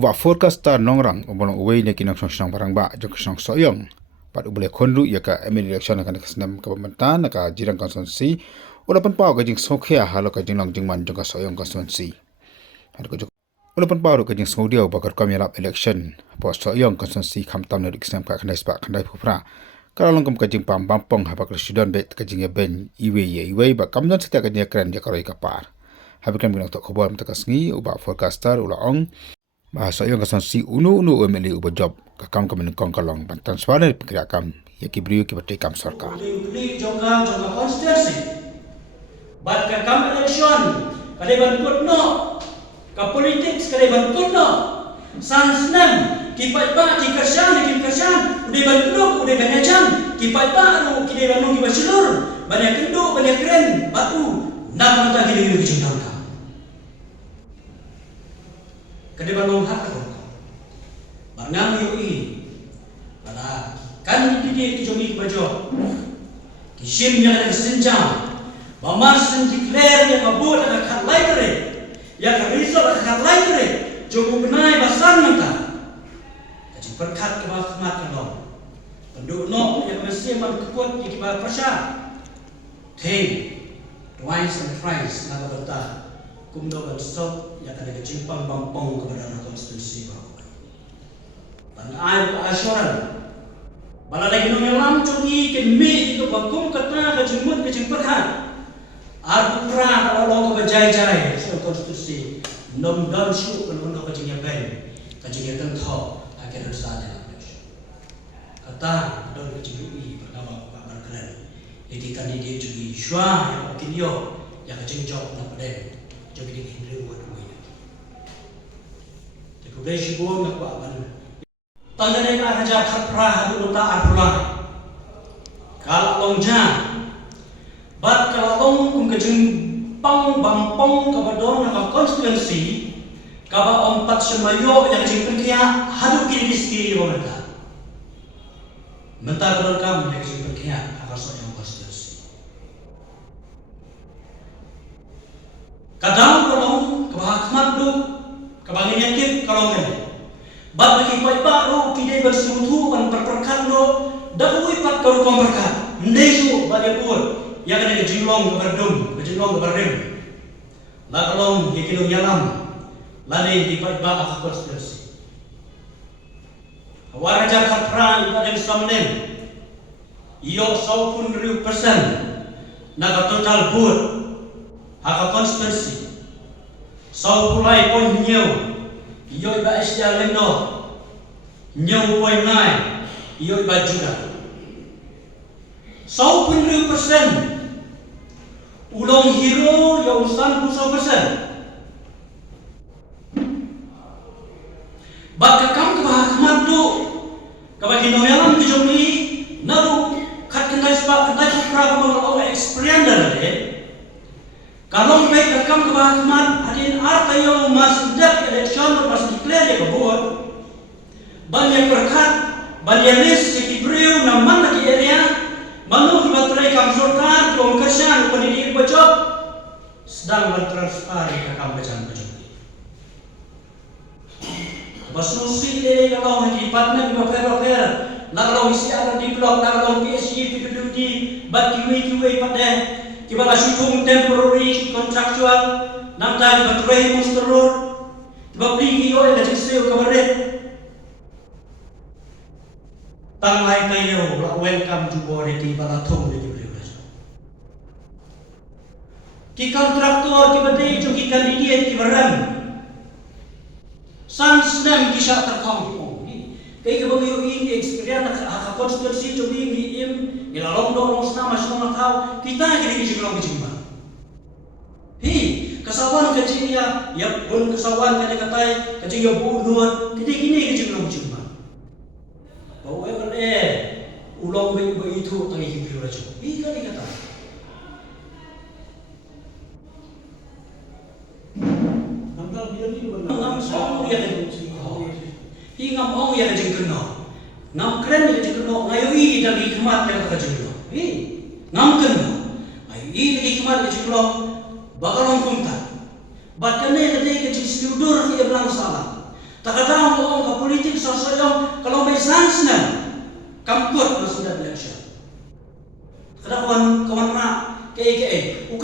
Uba forecast ta nongrang ubon uwei ne kinang song barang ba jok song soyong. Pat ubole kondu ya ka emil election kan kesnam pemerintahan ka jirang konstitusi ulapan pau ka jing sokhya halo ka jing long jing man jok soyong konstitusi. Har ko jok ulapan pau ka jing sodia bakar kamera election post soyong konstitusi khamtam ne kesnam ka khandai spa khandai phupra. Kalau long kam ka jing pam bampong ha bakar sudan bet ka jing ben iwe ba kamdan sita ka jing kran ya karoi ka par. Habikam gina to khobor mtakasngi uba forecaster ulaong bahasa yang kesansi unu emeli uba job kakam kamen kongkalong bantan suara pergerakan ya kibriu kibati kam sarkar. Jongga konstitusi. Bat kakam election kali ban no ka politics kali ban no sansnan kipat ba kikasyan udah ban no udah banyacan kipat ba anu kide ban no kibasilur banyak kendo banyak keren batu nak mata kide kicungkan. Kade balong hak ko barnam yui pada kan didi kijomi bajo kishim nya ka senjam bamar sen declare ya kabul ka khalaitre ya ka riso ka khalaitre jogo benai basan mata kaji perkat ke bahmat lo penduk no ya mesti man kepot di ba prasha thing twice and thrice na bata kumdo kan stop ya kada kejimpang bampong kepada konstitusi bahawa dan assuran bala lagi nongelam cungi kemi ke bakum kata kejimut kejimperhan arpura kalau ke bajai-jai soal konstitusi nom dan syuk penuh kejingnya ben kejingnya tentho akhir resada kata don kejingui pertama Pak Markren jadi kandidat cungi syua yang kinyo yang kejingjok na pada jadi Henry buat duit. Jadi besi bom nak buat apa? Tanya dia nak kerja kaprah itu tak arpulah. Kalau longja, bat kalau long kum kejeng pang bampong kabadon nak konstitusi, kaba empat semayo yang kejeng perkia hadu kiri diski mereka. Mentah kadon kamu yang kejeng perkia akan soal konstitusi. Kadang kalau kebahakmat tu, kebangin yakin kalau ni, bab lagi baru kita bersemutu dan perperkan lo, dah uipat kalau komperkan, neju bagi pun, yang kena kejilong kejilong keberdim, lah kalau yakin yalam, lani dipat bah konstitusi. Waraja katran pada samnen, iyo 100% nak total pun. Hak konstitusi sau pulai pon nyau iyo iba isya lendo nyau pon nai iyo iba juga 100% ulong hero ya usan 100% bak kam ke bahakmat tu kabagi noyalan kejomi naru kat kendai sebab kendai pra mengalami experience dari kalau mereka kam ke bahakmat hadin arta yang masih election masih declare ya kebun banyak berkat banyak list sekibriu naman lagi area manu kibatrai kam surkan kongkasan pendidik bacot sedang bertransfer ke kam bacaan bacot basnusi le kalau di partner di paper nak kalau isi ada di blog nak kalau PSG PWD bat kiwi pada kibala syutung temporary contractual namta dibatrai musturur dibabli oleh legislatif kabaret tanglai tayo welcome to bore di balathong di beliau ki kontraktor kibade jogi kandidat kibaram sansnem kisah terkong kaya bagi ini experience hak konstitusi jogi im ilalong do musna masna tahu kita gini jumlah jumlah kesawan kecil ya pun kesawan kata kecil ya bunuh kita gini jumlah bahwa ulang itu tangi hidup raja ini kali kata nampak dia ni nampak semua dia ingam ong ya jeng kena nam keren ya jeng kena ngayu dari hikmat yang kata jeng kena nam kena ayu hikmat ya jeng kena bakal orang kumta bakane kata jeng studur dia bilang salah Takadaw mo ka politik sa sayong kalau may sans na kampot na sila election.